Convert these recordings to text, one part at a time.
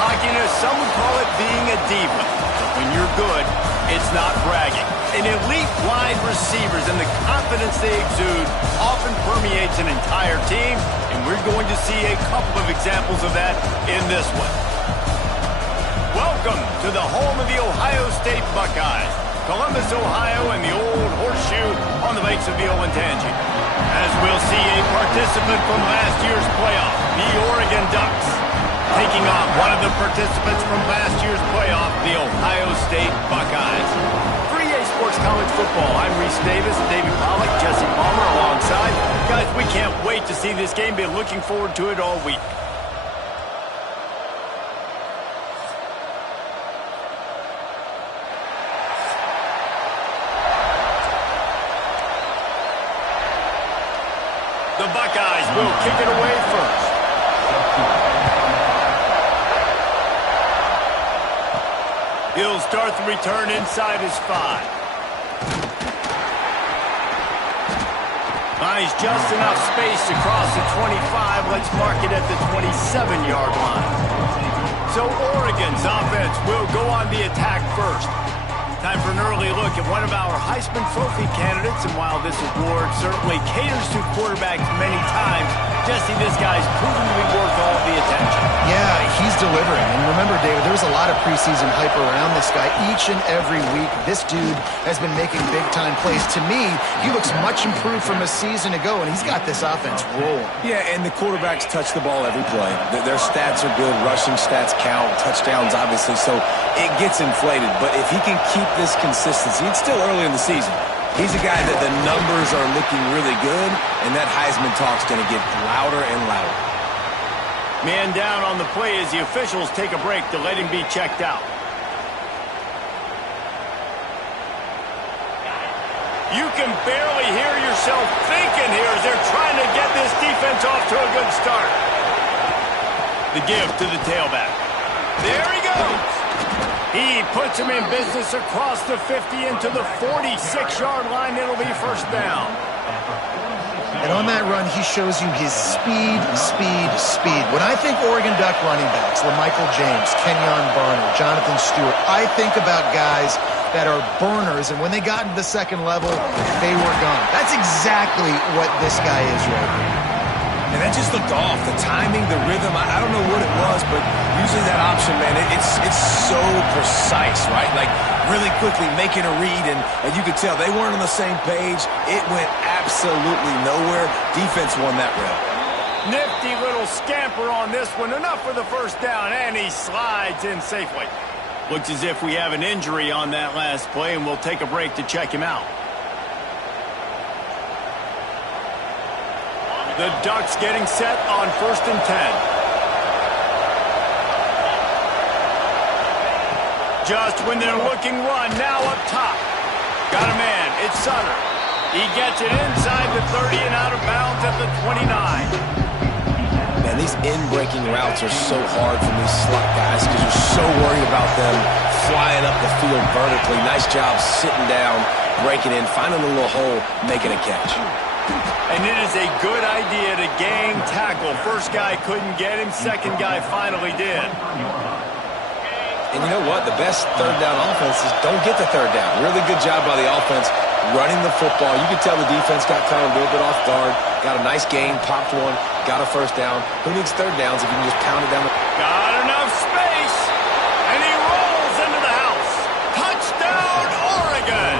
cockiness, some would call it being a diva. But when you're good, it's not bragging. An elite wide receivers and the confidence they exude often permeates an entire team, and we're going to see a couple of examples of that in this one. Welcome to the home of the Ohio State Buckeyes, Columbus, Ohio, and the old horseshoe on the banks of the Olentangy. As we'll see a participant from last year's playoff, the Oregon Ducks, taking on one of the participants from last year's playoff, the Ohio State Buckeyes. For EA Sports College Football, I'm Reese Davis, Davey Pollack, Jesse Palmer alongside. Guys, we can't wait to see this game. Been looking forward to it all week. The Buckeyes will kick it away first. He'll start the return inside his 5. Finds just enough space to cross the 25. Let's mark it at the 27-yard line. So Oregon's offense will go on the attack first. Time for an early look at one of our Heisman Trophy candidates, and while this award certainly caters to quarterbacks many times, Jesse, this guy's proven to be worth all the attention. Yeah, he's delivering. And remember, David, there was a lot of preseason hype around this guy each and every week. This dude has been making big-time plays. To me, he looks much improved from a season ago, and he's got this offense rolling. Yeah, and the quarterbacks touch the ball every play. Their stats are good. Rushing stats count. Touchdowns, obviously. So it gets inflated. But if he can keep this consistency, it's still early in the season. He's a guy that the numbers are looking really good, and that Heisman talk's going to get louder and louder. Man down on the play as the officials take a break to let him be checked out. You can barely hear yourself thinking here as they're trying to get this defense off to a good start. The give to the tailback. There he goes. He puts him in business across the 50 into the 46-yard line. It'll be first down. And on that run, he shows you his speed. When I think Oregon Duck running backs, LaMichael James, Kenyon Barner, Jonathan Stewart, I think about guys that are burners, and when they got into the second level, they were gone. That's exactly what this guy is right now. And that just looked off. The timing, the rhythm, I don't know what it was, but using that option, man, it's so precise, right? Like, really quickly making a read, and you could tell they weren't on the same page. It went absolutely nowhere. Defense won that round. Nifty little scamper on this one. Enough for the first down, and he slides in safely. Looks as if we have an injury on that last play, and we'll take a break to check him out. The Ducks getting set on 1st and 10. Just when they're looking run, now up top. Got a man, it's Sutter. He gets it inside the 30 and out of bounds at the 29. Man, these in-breaking routes are so hard for these slot guys because you're so worried about them flying up the field vertically. Nice job sitting down, breaking in, finding a little hole, making a catch. And it is a good idea to gang tackle. First guy couldn't get him, second guy finally did. And you know what? The best third down offense is don't get the third down. Really good job by the offense running the football. You could tell the defense got kind of a little bit off guard. Got a nice gain, popped one, got a first down. Who needs third downs if you can just pound it down? Got enough space, and he rolls into the house. Touchdown, Oregon!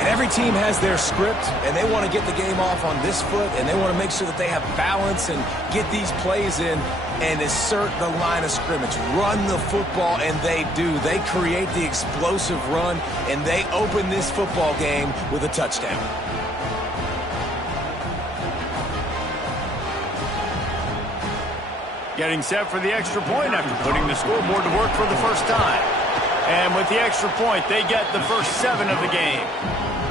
And every team has their script, and they want to get the game off on this foot, and they want to make sure that they have balance and get these plays in and assert the line of scrimmage. Run the football, and they do. They create the explosive run, and they open this football game with a touchdown. Getting set for the extra point after putting the scoreboard to work for the first time. And with the extra point, they get the first 7 of the game.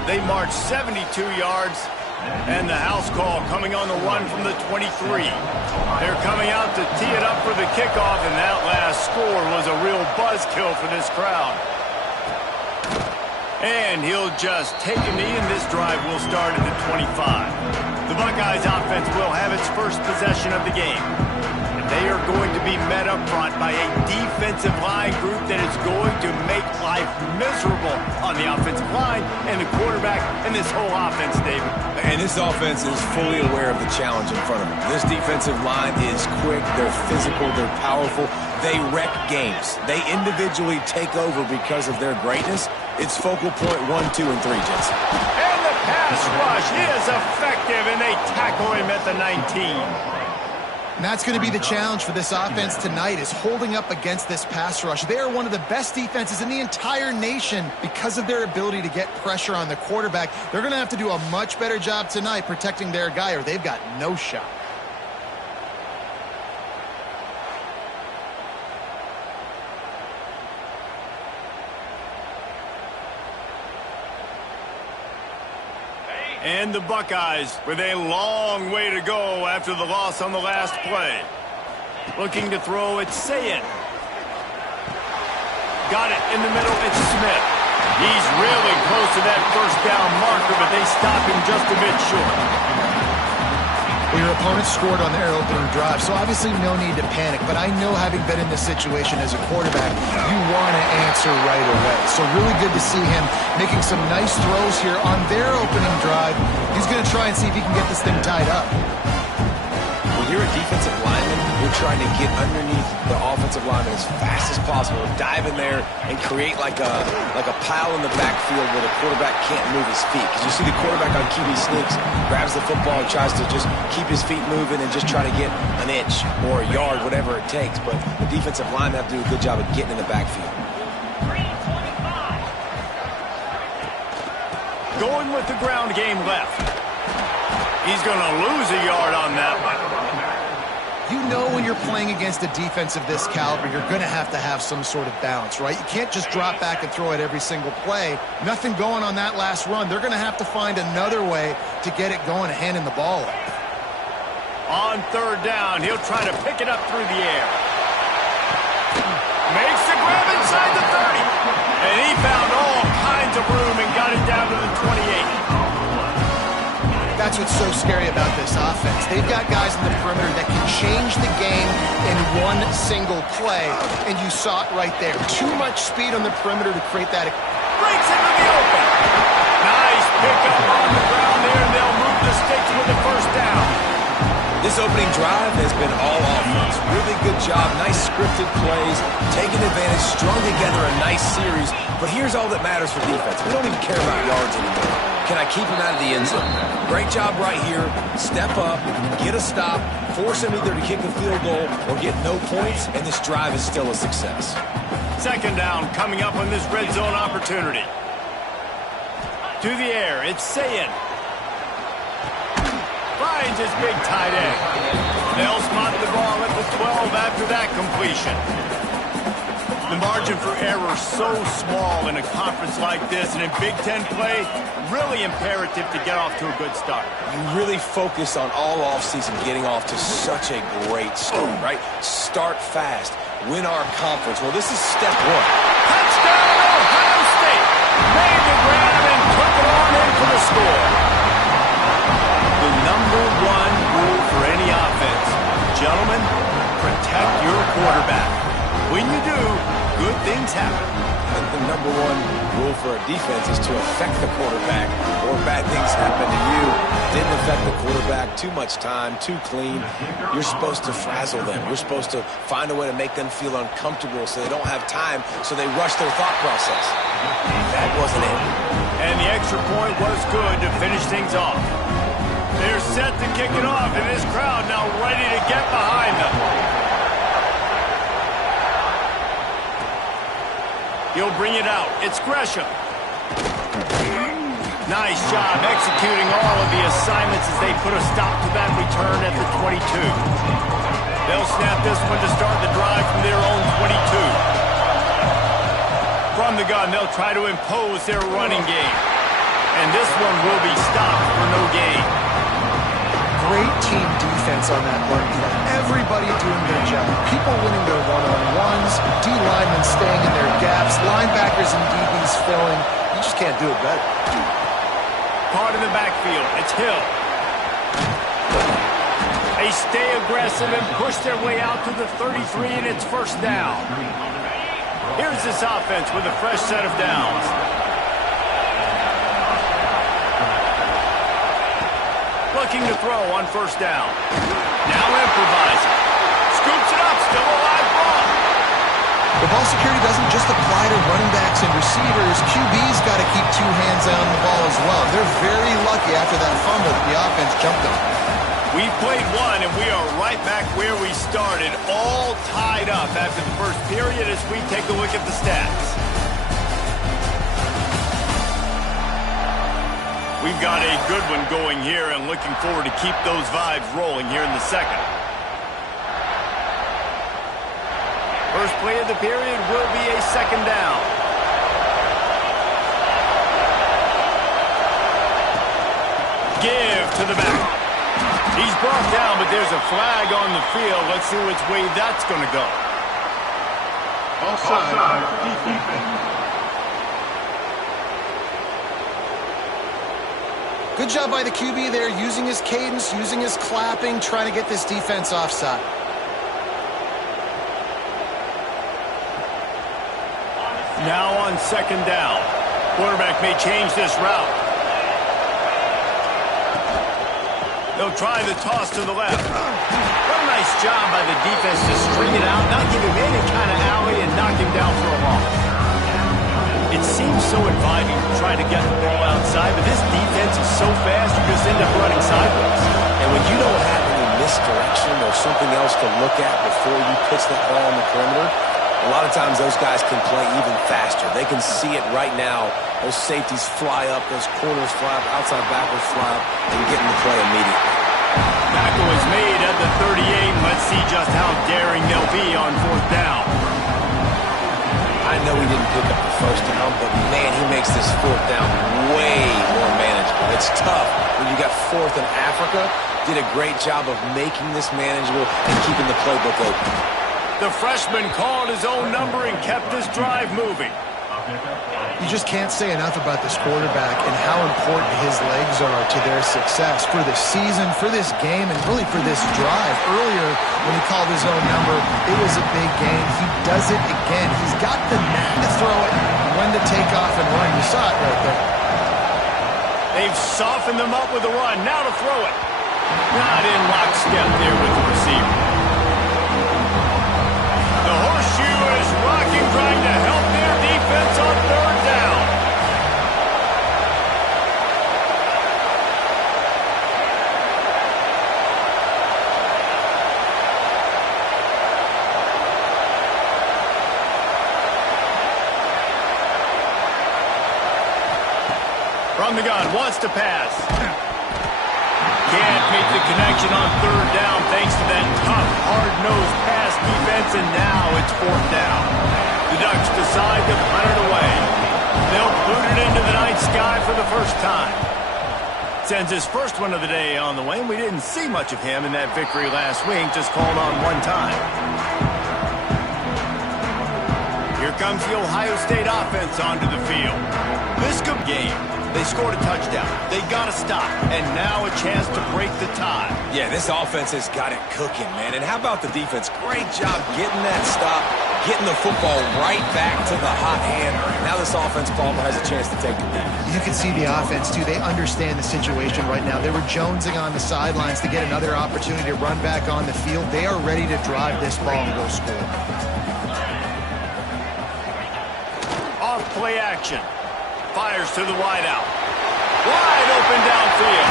They march 72 yards, and the house call coming on the run from the 23. They're coming out to tee it up for the kickoff, and that last score was a real buzzkill for this crowd. And he'll just take a knee, and this drive will start at the 25. The Buckeyes offense will have its first possession of the game. they are going to be met up front by a defensive line group that is going to make life miserable on the offensive line and the quarterback and this whole offense, David. And this offense is fully aware of the challenge in front of them. This defensive line is quick, they're physical, they're powerful. They wreck games. They individually take over because of their greatness. It's focal point 1, 2, and 3, Jensen. And the pass rush is effective, and they tackle him at the 19. And that's going to be the challenge for this offense tonight, is holding up against this pass rush. They are one of the best defenses in the entire nation because of their ability to get pressure on the quarterback. They're going to have to do a much better job tonight protecting their guy, or they've got no shot. And the Buckeyes with a long way to go after the loss on the last play. Looking to throw, it's Sayin. Got it in the middle, it's Smith. He's really close to that first down marker, but they stop him just a bit short. Well, your opponent scored on their opening drive, so obviously no need to panic. But I know, having been in this situation as a quarterback, you want to answer right away. So really good to see him making some nice throws here on their opening drive. He's going to try and see if he can get this thing tied up. When you're a defensive lineman, you're trying to get underneath the offensive lineman as fast as possible, dive in there and create like a pile in the backfield where the quarterback can't move his feet. Because you see the quarterback on QB sneaks, grabs the football and tries to just keep his feet moving and just try to get an inch or a yard, whatever it takes. But the defensive linemen have to do a good job of getting in the backfield. Going with the ground game left. He's going to lose a yard on that one. You know, when you're playing against a defense of this caliber, you're going to have some sort of balance, right? You can't just drop back and throw it every single play. Nothing going on that last run. They're going to have to find another way to get it going and handing the ball off. On third down, he'll try to pick it up through the air. Makes the grab inside the 30. And he found all kinds of room and got it down to the 28. That's what's so scary about this offense. They've got guys in the perimeter that can change the game in one single play, and you saw it right there. Too much speed on the perimeter to create that. Breaks into the open. Nice pickup on the ground there, and they'll move the sticks with the first down. This opening drive has been all offense. Really good job, nice scripted plays, taking advantage, strung together a nice series. But here's all that matters for defense. We don't even care about yards anymore. Can I keep him out of the end zone? Great job right here. Step up, get a stop, force him either to kick a field goal or get no points, and this drive is still a success. Second down coming up on this red zone opportunity. To the air, it's Sayin. Finds his big tight end. They'll spot the ball at the 12 after that completion. The margin for error so small in a conference like this, and in Big Ten play, really imperative to get off to a good start. You really focus on all offseason getting off to such a great start, right? Start fast, win our conference. Well, this is step one. Touchdown, Ohio State! Made the grab and took it on in for the score. The number one rule for any offense, gentlemen, protect your quarterback. When you do, good things happen. And the number one rule for a defense is to affect the quarterback, or bad things happen to you. Didn't affect the quarterback, too much time, too clean. You're supposed to frazzle them. You're supposed to find a way to make them feel uncomfortable so they don't have time, so they rush their thought process. That wasn't it. And the extra point was good to finish things off. They're set to kick it off, and this crowd now ready to get behind them. He'll bring it out. It's Gresham. Nice job executing all of the assignments as they put a stop to that return at the 22. They'll snap this one to start the drive from their own 22. From the gun, they'll try to impose their running game. And this one will be stopped for no gain. Great team defense on that run play. Everybody doing their job. People winning their one-on-ones, D-linemen staying in their gaps, linebackers and DBs filling. You just can't do it better. Caught in the backfield. It's Hill. They stay aggressive and push their way out to the 33, and it's first down. Here's this offense with a fresh set of downs. Looking to throw on first down. Now improvising. Scoops it up, still a live ball. The ball security doesn't just apply to running backs and receivers. QB's got to keep two hands on the ball as well. They're very lucky after that fumble that the offense jumped on. We've played one, and we are right back where we started, all tied up after the first period as we take a look at the stats. We've got a good one going here and looking forward to keep those vibes rolling here in the second. First play of the period will be a second down. Give to the back. He's brought down, but there's a flag on the field. Let's see which way that's going to go. Offside. Good job by the QB there, using his cadence, using his clapping, trying to get this defense offside. Now on second down. Quarterback may change this route. They'll try the toss to the left. What a nice job by the defense to string it out, not give him any kind of alley, and knock him down for a loss. It seems so inviting to try to get the ball outside, but this defense is so fast, you just end up running sideways. And when you don't have any misdirection or something else to look at before you pitch that ball on the perimeter, a lot of times those guys can play even faster. They can see it right now. Those safeties fly up, those corners fly up, outside backers fly up, and get in the play immediately. Tackle is made at the 38. Let's see just how daring they'll be on fourth down. I know he didn't pick up the first down, but man, he makes this fourth down way more manageable. It's tough when you got fourth in Africa. Did a great job of making this manageable and keeping the playbook open. The freshman called his own number and kept this drive moving. You just can't say enough about this quarterback and how important his legs are to their success for this season, for this game, and really for this drive. Earlier, when he called his own number, it was a big game. He does it again. He's got the knack to throw it, when to take off and run. You saw it right there. They've softened them up with a run. Now to throw it. Not in lockstep there with the receiver. The horseshoe is rocking, trying to help their defense on third down. From the gun, wants to pass. Can't make the connection on third down thanks to that tough, hard-nosed pass defense, and now it's fourth down. The Ducks decide to punt it away. They'll boot it into the night sky for the first time. Sends his first one of the day on the way, and we didn't see much of him in that victory last week, just called on one time. Here comes the Ohio State offense onto the field. This good game. They scored a touchdown. They got to stop. And now a chance to break the tie. Yeah, this offense has got it cooking, man. And how about the defense? Great job getting that stop, getting the football right back to the hot hand. Now this offense has a chance to take the lead. You can see the offense, too. They understand the situation right now. They were jonesing on the sidelines to get another opportunity to run back on the field. They are ready to drive this ball and go score. Off play action. Fires to the wideout. Wide open downfield.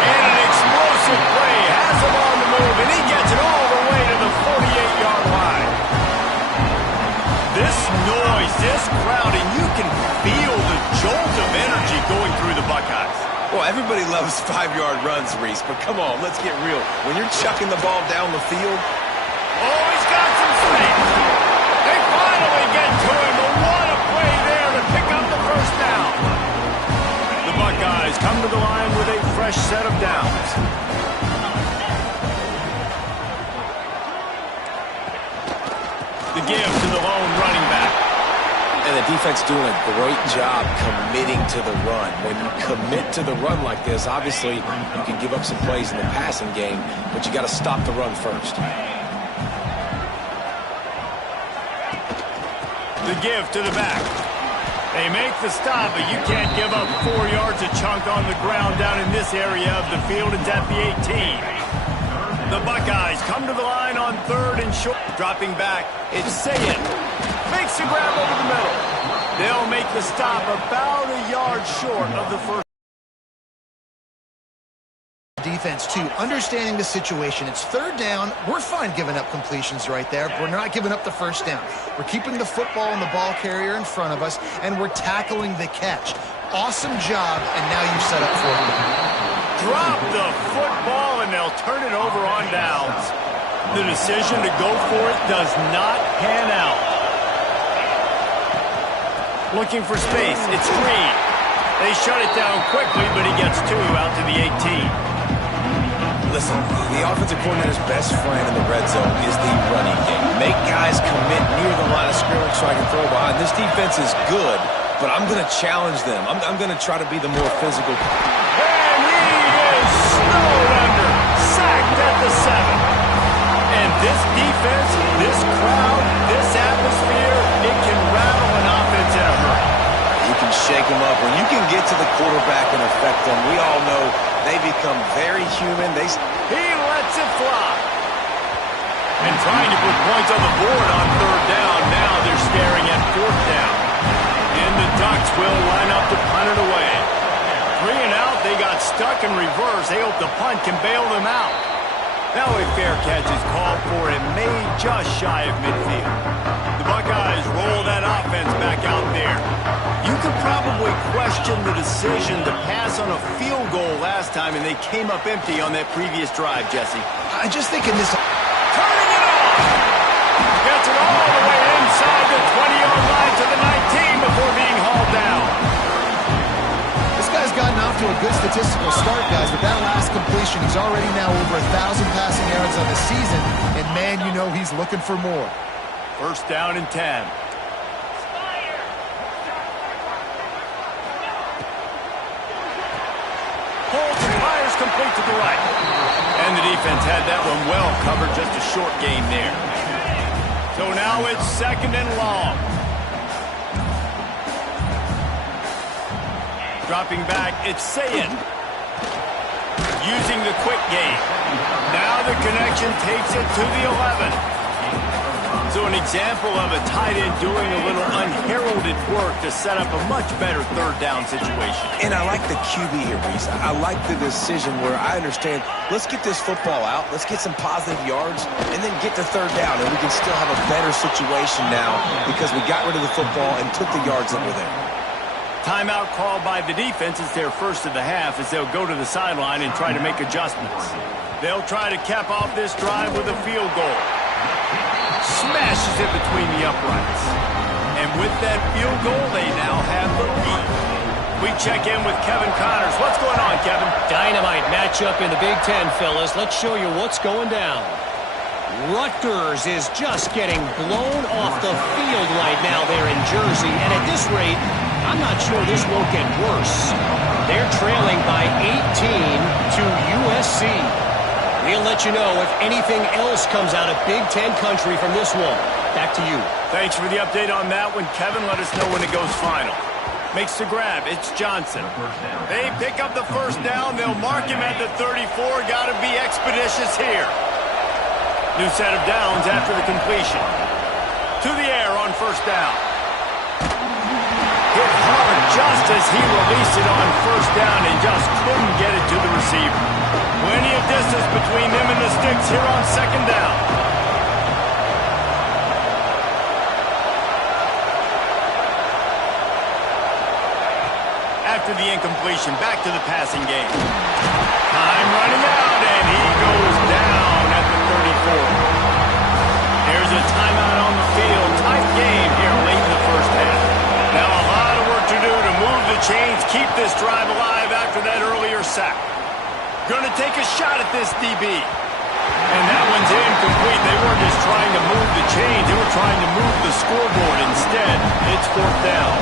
And an explosive play. Has him on the move, and he gets it all the way to the 48-yard line. This noise, this crowd, and you can feel the jolt of energy going through the Buckeyes. Well, everybody loves 5-yard runs, Reese, but come on, let's get real. When you're chucking the ball down the field. Oh, he's got some space. They finally get to him, but what a play there to pick up the first down. The Buckeyes come to the line with a fresh set of downs. The give to the lone running back. And the defense doing a great job committing to the run. When you commit to the run like this, obviously you can give up some plays in the passing game, but you got to stop the run first. The give to the back. They make the stop, but you can't give up 4 yards a chunk on the ground down in this area of the field. It's at the 18. The Buckeyes come to the line on 3rd and short. Dropping back, it's Saying. Makes the grab over the middle. They'll make the stop about a yard short of the first. Defense, too, understanding the situation. It's 3rd down. We're fine giving up completions right there. We're not giving up the 1st down. We're keeping the football and the ball carrier in front of us, and we're tackling the catch. Awesome job, and now you set up 4th down. Drop the football, and they'll turn it over on downs. The decision to go for it does not pan out. Looking for space. It's Green. They shut it down quickly, but he gets 2 out to the 18. Listen, the offensive coordinator's best friend in the red zone is the running game. Make guys commit near the line of scrimmage so I can throw behind. This defense is good, but I'm going to challenge them. I'm going to try to be the more physical. And he is snowed under. Sacked at the 7. And this defense, this crowd, this atmosphere, it can rattle an offense in a hurry. You can shake them up. When you can get to the quarterback and affect them, we all know they become very human. He lets it fly. And trying to put points on the board on 3rd down. Now they're staring at 4th down. And the Ducks will line up to punt it away. 3 and out. They got stuck in reverse. They hope the punt can bail them out. Now a fair catch is called for and made just shy of midfield. The Buckeyes roll that offense back out there. You could probably question the decision to pass on a field goal last time, and they came up empty on that previous drive, Jesse. I just think in this... Turning it off! Gets it all the way inside the 20-yard line to the 19 before being hauled down. This guy's gotten off to a good statistical start, guys, but that last completion, he's already now over 1,000 passing yards on the season, and man, you know he's looking for more. 1st down and 10. Holds and fires complete to the right. And the defense had that one well covered, just a short gain there. So now it's 2nd and long. Dropping back, it's Saying. Using the quick game. Now the connection takes it to the 11. So an example of a tight end doing a little unheralded work to set up a much better 3rd down situation. And I like the QB here, Reese. I like the decision where I understand, let's get this football out, let's get some positive yards, and then get to 3rd down, and we can still have a better situation now because we got rid of the football and took the yards that were there. Timeout called by the defense. It's their first of the half as they'll go to the sideline and try to make adjustments. They'll try to cap off this drive with a field goal. Smashes it between the uprights. And with that field goal, they now have the lead. We check in with Kevin Connors. What's going on, Kevin? Dynamite matchup in the Big Ten, fellas. Let's show you what's going down. Rutgers is just getting blown off the field right now there in Jersey. And at this rate, I'm not sure this won't get worse. They're trailing by 18 to USC. We'll let you know if anything else comes out of Big Ten country from this one. Back to you. Thanks for the update on that one, Kevin. Let us know when it goes final. Makes the grab. It's Johnson. They pick up the 1st down. They'll mark him at the 34. Got to be expeditious here. New set of downs after the completion. To the air on 1st down. Hit hard just as he released it on 1st down and just couldn't get it to the receiver. Plenty of distance between them and the sticks here on 2nd down. After the incompletion, back to the passing game. Time running out, and he goes down at the 34. There's a timeout on the field. Tight game here late in the 1st half. Now a lot of work to do to move the chains, keep this drive alive after that earlier sack. Going to take a shot at this DB. And that one's incomplete. They weren't just trying to move the chains. They were trying to move the scoreboard. Instead, it's fourth down.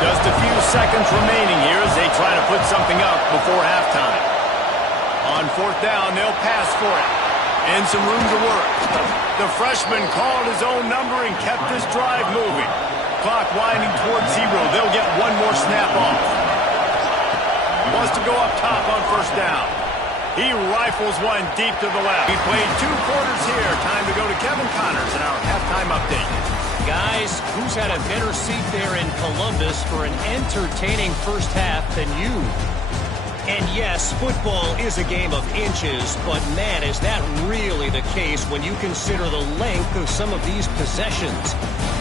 Just a few seconds remaining here as they try to put something up before halftime. On fourth down, they'll pass for it. And some room to work. The freshman called his own number and kept this drive moving. Clock winding towards 0. They'll get one more snap off. Wants to go up top on first down. He rifles one deep to the left. He played 2 quarters here. Time to go to Kevin Connors in our halftime update. Guys, who's had a better seat there in Columbus for an entertaining first half than you? And yes, football is a game of inches, but man, is that really the case when you consider the length of some of these possessions.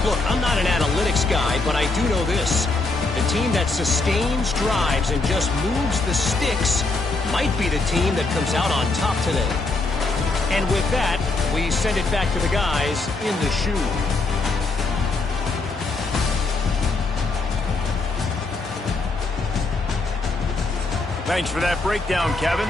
Look, I'm not an analytics guy, but I do know this. The team that sustains drives and just moves the sticks might be the team that comes out on top today. And with that, we send it back to the guys in the shoe. Thanks for that breakdown, Kevin.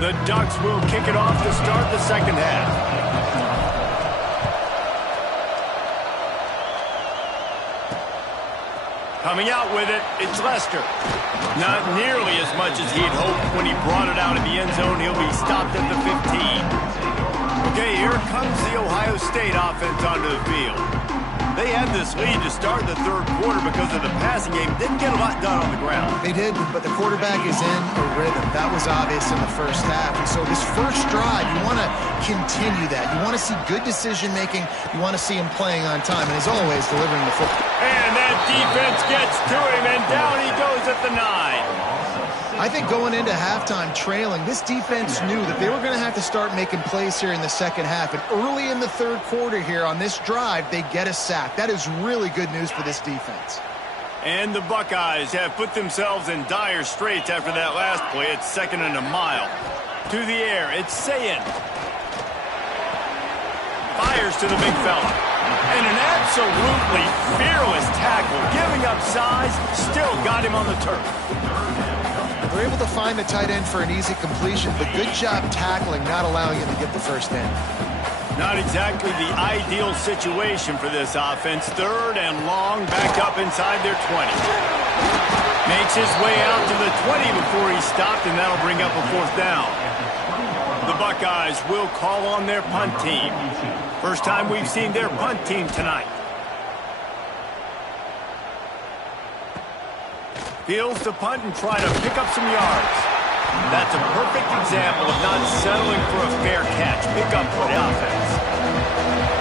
The Ducks will kick it off to start the second half. Coming out with it, it's Lester. Not nearly as much as he'd hoped when he brought it out of the end zone. He'll be stopped at the 15. Okay, here comes the Ohio State offense onto the field. They had this lead to start the third quarter because of the passing game. Didn't get a lot done on the ground. They did, but the quarterback is in a rhythm. That was obvious in the first half. And so this first drive, you want to continue that. You want to see good decision-making. You want to see him playing on time. And as always, delivering the football. And that defense gets to him, and down he goes at the 9. I think going into halftime trailing, this defense knew that they were going to have to start making plays here in the second half. And early in the third quarter here on this drive, they get a sack. That is really good news for this defense. And the Buckeyes have put themselves in dire straits after that last play. It's 2nd and a mile. To the air, it's Sayin. Fires to the big fella. And an absolutely fearless tackle. Giving up size, still got him on the turf. They're able to find the tight end for an easy completion, but good job tackling, not allowing him to get the first down. Not exactly the ideal situation for this offense. 3rd and long, back up inside their 20. Makes his way out to the 20 before he stopped, and that'll bring up a 4th down. The Buckeyes will call on their punt team. First time we've seen their punt team tonight. Fields to punt and try to pick up some yards. That's a perfect example of not settling for a fair catch. Pick up for the offense.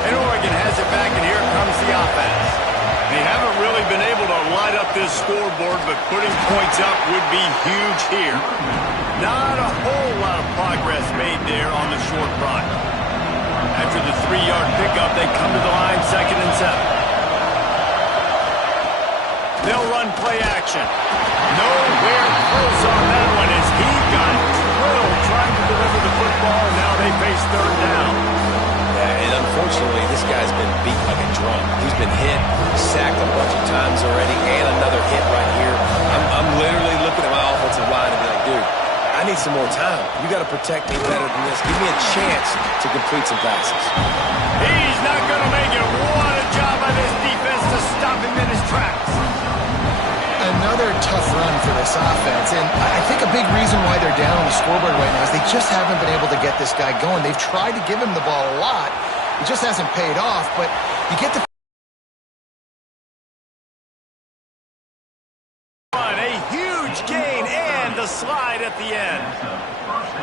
And Oregon has it back, and here comes the offense. They haven't really been able to light up this scoreboard, but putting points up would be huge here. Not a whole lot of progress made there on the short run. After the 3-yard pickup, they come to the line 2nd and 7. They'll run play action. Nowhere close on that one as he got drilled trying to deliver the football. Now they face 3rd down. Yeah, and unfortunately, this guy's been beat like a drum. He's been hit, sacked a bunch of times already, and another hit right here. I'm literally looking at my offensive line and be like, dude, I need some more time. You got to protect me better than this. Give me a chance to complete some passes. He's not going to make it. What a job by this defense to stop him in his tracks. Another tough run for this offense, and I think a big reason why they're down on the scoreboard right now is they just haven't been able to get this guy going. They've tried to give him the ball a lot. It just hasn't paid off, but you get the a huge gain and the slide at the end.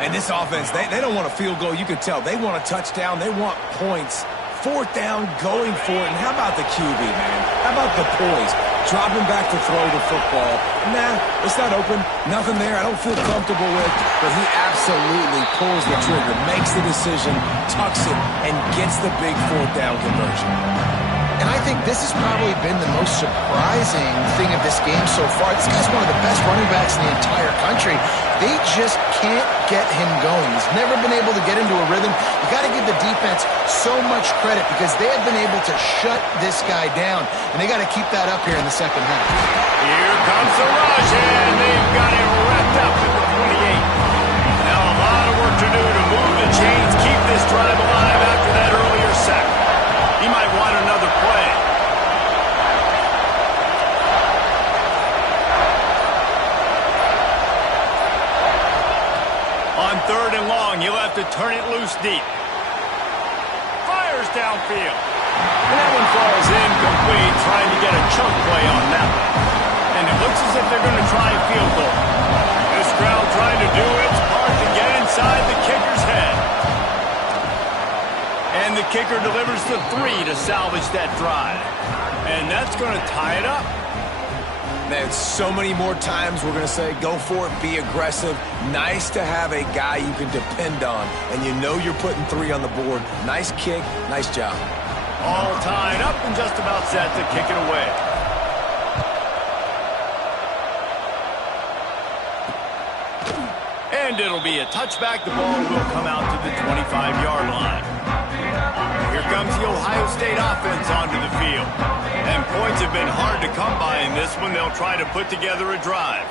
And this offense, they don't want a field goal. You can tell. They want a touchdown. They want points. 4th down, going for it. And how about the QB, man? How about the poise? Dropping back to throw the football. Nah, it's not open. Nothing there I don't feel comfortable with. But he absolutely pulls the trigger, makes the decision, tucks it, and gets the big 4th down conversion. And I think this has probably been the most surprising thing of this game so far. This guy's one of the best running backs in the entire country. They just can't get him going. He's never been able to get into a rhythm. You got to give the defense so much credit because they have been able to shut this guy down, and they got to keep that up here in the second half. Here comes the rush, and they've got it wrapped up at the 28. Now a lot of work to do to move the chains, keep this drive alive after that earlier sack. He might want another play. On 3rd and long, he'll have to turn it loose deep. Fires downfield. And that one falls incomplete, trying to get a chunk play on that one. And it looks as if they're going to try a field goal. This crowd trying to do its part to get inside the kicker's head. And the kicker delivers the 3 to salvage that drive. And that's going to tie it up. Man, so many more times we're going to say, go for it, be aggressive. Nice to have a guy you can depend on, and you know you're putting 3 on the board. Nice kick, nice job. All tied up and just about set to kick it away. And it'll be a touchback. The ball will come out to the 25-yard line. Here comes the Ohio State offense onto the field. And points have been hard to come by in this one. They'll try to put together a drive.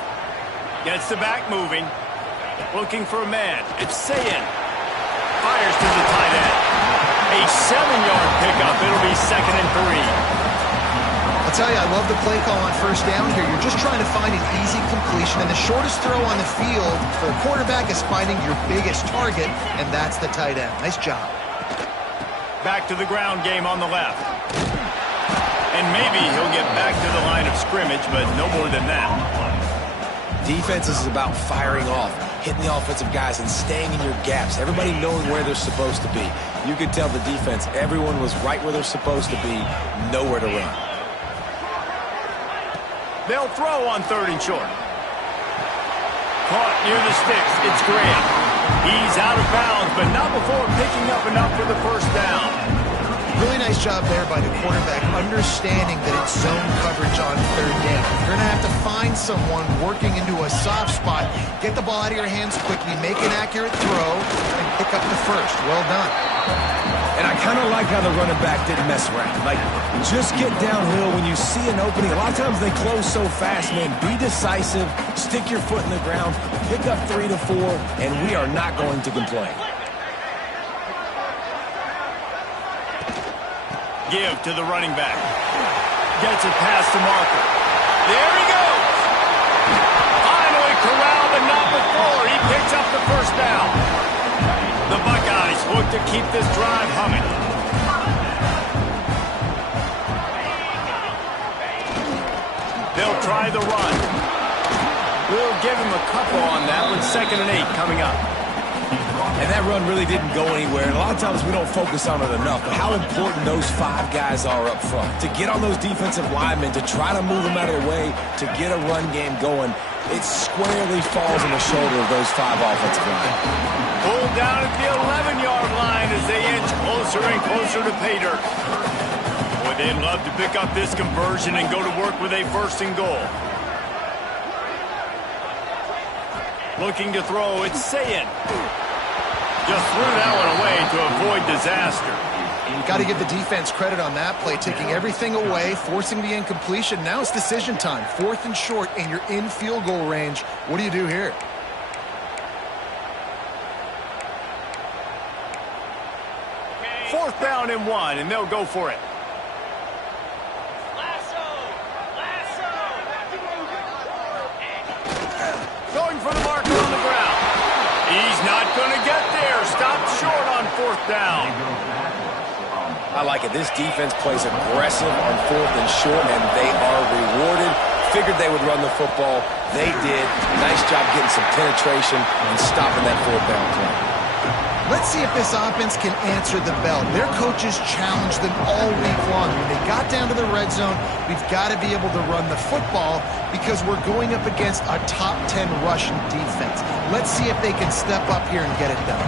Gets the back moving. Looking for a man. It's Sayin. Fires to the tight end. A 7-yard pickup. It'll be 2nd and 3. I'll tell you, I love the play call on 1st down here. You're just trying to find an easy completion, and the shortest throw on the field for a quarterback is finding your biggest target, and that's the tight end. Nice job. Back to the ground game on the left. And maybe he'll get back to the line of scrimmage, but no more than that. Defense is about firing off, hitting the offensive guys and staying in your gaps. Everybody knowing where they're supposed to be. You could tell the defense, everyone was right where they're supposed to be, nowhere to run. They'll throw on 3rd and short. Caught near the sticks. It's Graham. He's out of bounds, but not before picking up enough for the 1st down. Really nice job there by the quarterback, understanding that it's zone coverage on 3rd down. You're going to have to find someone working into a soft spot, get the ball out of your hands quickly, make an accurate throw, and pick up the 1st. Well done. And I kind of like how the running back didn't mess around. Like, just get downhill when you see an opening. A lot of times they close so fast, man. Be decisive, stick your foot in the ground, pick up 3 to 4, and we are not going to complain. Give to the running back. Gets it past the marker. There he goes. Finally corralled, but not before. He picks up the 1st down. The Buckeyes look to keep this drive humming. They'll try the run. We'll give him a couple on that one. 2nd and 8 coming up. And that run really didn't go anywhere. And a lot of times we don't focus on it enough. But how important those 5 guys are up front. To get on those defensive linemen, to try to move them out of the way, to get a run game going, it squarely falls on the shoulder of those 5 offensive linemen. Pulled down at the 11-yard line as they inch closer and closer to pay dirt. Boy, they'd love to pick up this conversion and go to work with a 1st and goal. Looking to throw, it's Sayin. Just threw that one away to avoid disaster. You've got to give the defense credit on that play, taking everything away, forcing the incompletion. Now it's decision time. 4th and short, and you're in field goal range. What do you do here? Fourth down and 1, and they'll go for it. Going for the marker on the ground. He's not going to get there. Stopped short on 4th down. I like it. This defense plays aggressive on 4th and short, and they are rewarded. Figured they would run the football. They did. Nice job getting some penetration and stopping that 4th down play. Let's see if this offense can answer the bell. Their coaches challenged them all week long. When they got down to the red zone, we've got to be able to run the football because we're going up against a top 10 Russian defense. Let's see if they can step up here and get it done.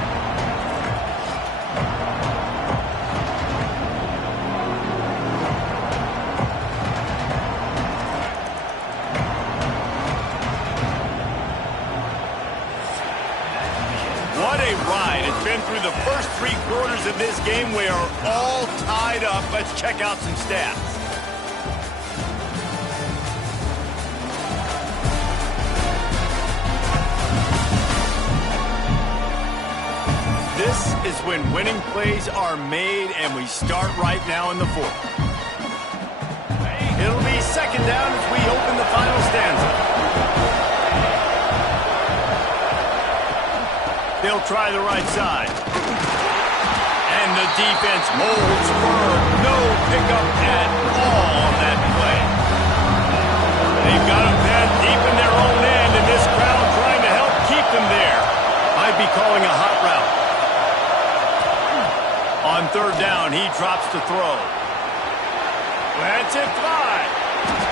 of this game. We are all tied up. Let's check out some stats. This is when winning plays are made, and we start right now in the fourth. It'll be second down as we open the final stanza. They'll try the right side. And the defense holds firm. No pickup at all on that play. They've got them pinned deep in their own end, and this crowd trying to help keep them there. Might be calling a hot route. On third down, he drops to throw. Lets it fly.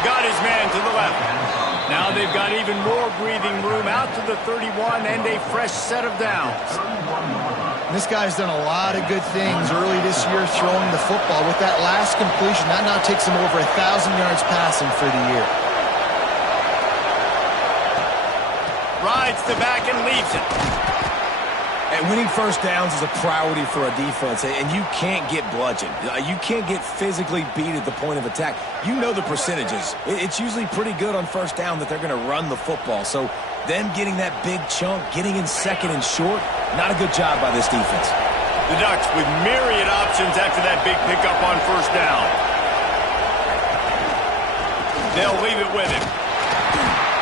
Got his man to the left. Now they've got even more breathing room out to the 31 and a fresh set of downs. This guy's done a lot of good things early this year throwing the football. With that last completion, that now takes him over 1,000 yards passing for the year. Rides the back and leaves it. And winning first downs is a priority for a defense, and you can't get bludgeoned. You can't get physically beat at the point of attack. You know the percentages. It's usually pretty good on first down that they're going to run the football. So them getting that big chunk, getting in second and short, not a good job by this defense. The Ducks with myriad options after that big pickup on first down. They'll leave it with him.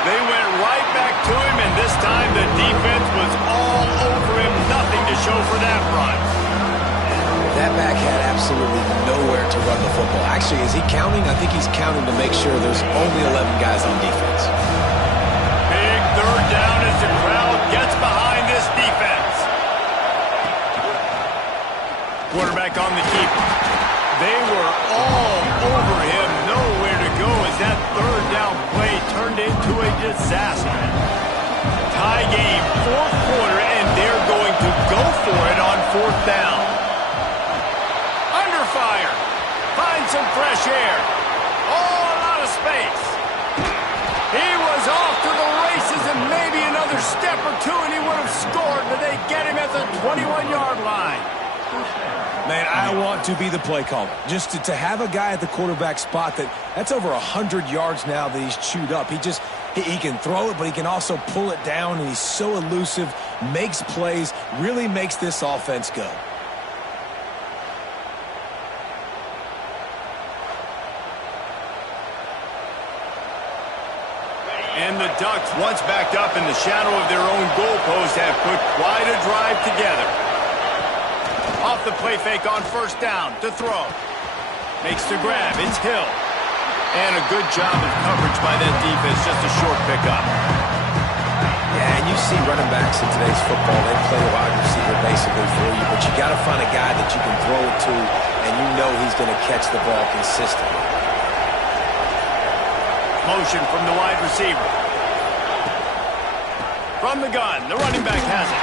They went right back to him, and this time the defense was all over him. Nothing to show for that run. That back had absolutely nowhere to run the football. Actually, is he counting? I think he's counting to make sure there's only 11 guys on defense. Big third down as the crowd gets behind this defense. Quarterback on the keeper. They were all over him. Nowhere to go as that third down play turned into a disaster. Tie game, fourth quarter, and they're going to go for it on fourth down. Under fire. Find some fresh air. All out of space. He was off to the races and maybe another step or two and he would have scored, but they get him at the 21-yard line. Man, I want to be the play caller. Just to have a guy at the quarterback spot that's over 100 yards now that he's chewed up. He can throw it, but he can also pull it down, and he's so elusive, makes plays, really makes this offense go. And the Ducks, once backed up in the shadow of their own goalpost, have put quite a drive together. Off the play fake on first down to throw. Makes the grab. It's Hill. And a good job of coverage by that defense. Just a short pickup. Yeah, and you see running backs in today's football, they play wide receiver basically for you, but you got to find a guy that you can throw it to, and you know he's going to catch the ball consistently. Motion from the wide receiver. From the gun, the running back has it.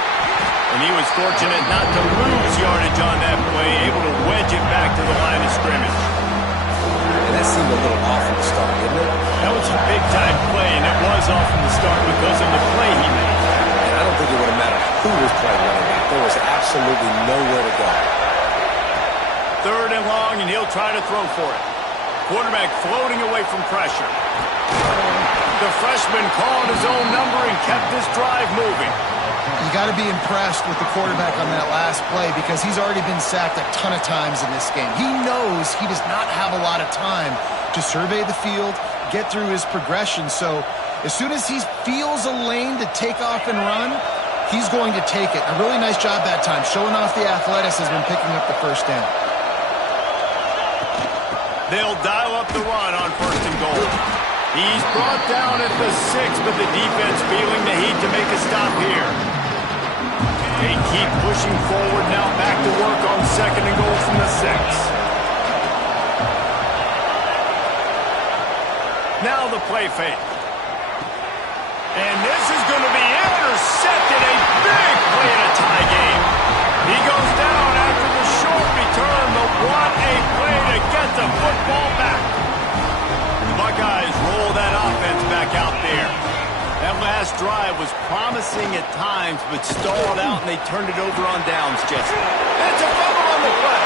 And he was fortunate not to lose yardage on that play, able to wedge it back to the line of scrimmage. And that seemed a little off from the start, didn't it? That was a big-time play, and it was off from the start because of the play he made. And I don't think it would have mattered who was playing running back. There was absolutely nowhere to go. Third and long, and he'll try to throw for it. Quarterback floating away from pressure. The freshman called his own number and kept this drive moving. You got to be impressed with the quarterback on that last play because he's already been sacked a ton of times in this game. He knows he does not have a lot of time to survey the field, get through his progression. So as soon as he feels a lane to take off and run, he's going to take it. A really nice job that time, showing off the athleticism and picking up the first down. They'll dial up the run on first and goal. He's brought down at the 6, but the defense feeling the heat to make a stop here. They keep pushing forward now, back to work on second and goal from the 6. Now the play fake. And this is going to be intercepted. A big play in a tie game. He goes down after the short return, but what a play to get the football back. The Buckeyes roll that offense back out there. That last drive was promising at times, but stalled out, and they turned it over on downs, Jesse. That's a fumble on on the play.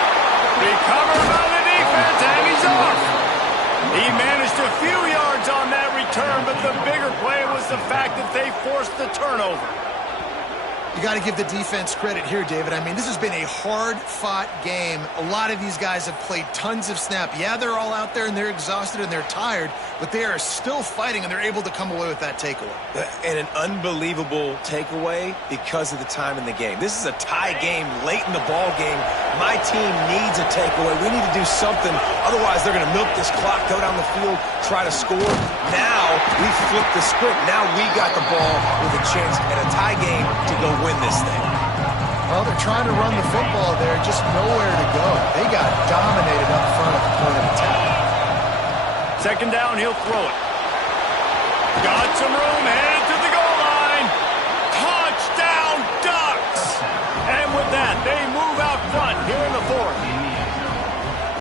Recovered by the defense, and he's off. He managed a few yards on that return, but the bigger play was the fact that they forced the turnover. You got to give the defense credit here, David. I mean, this has been a hard-fought game. A lot of these guys have played tons of snap. Yeah, they're all out there, and they're exhausted, and they're tired, but they are still fighting, and they're able to come away with that takeaway. And an unbelievable takeaway because of the time in the game. This is a tie game late in the ball game. My team needs a takeaway. We need to do something. Otherwise, they're going to milk this clock, go down the field, try to score. Now we flip the script. Now we got the ball with a chance at a tie game to go win this thing. Well, they're trying to run the football there, just nowhere to go. They got dominated up front at the point of attack. Second down, he'll throw it. Got some room,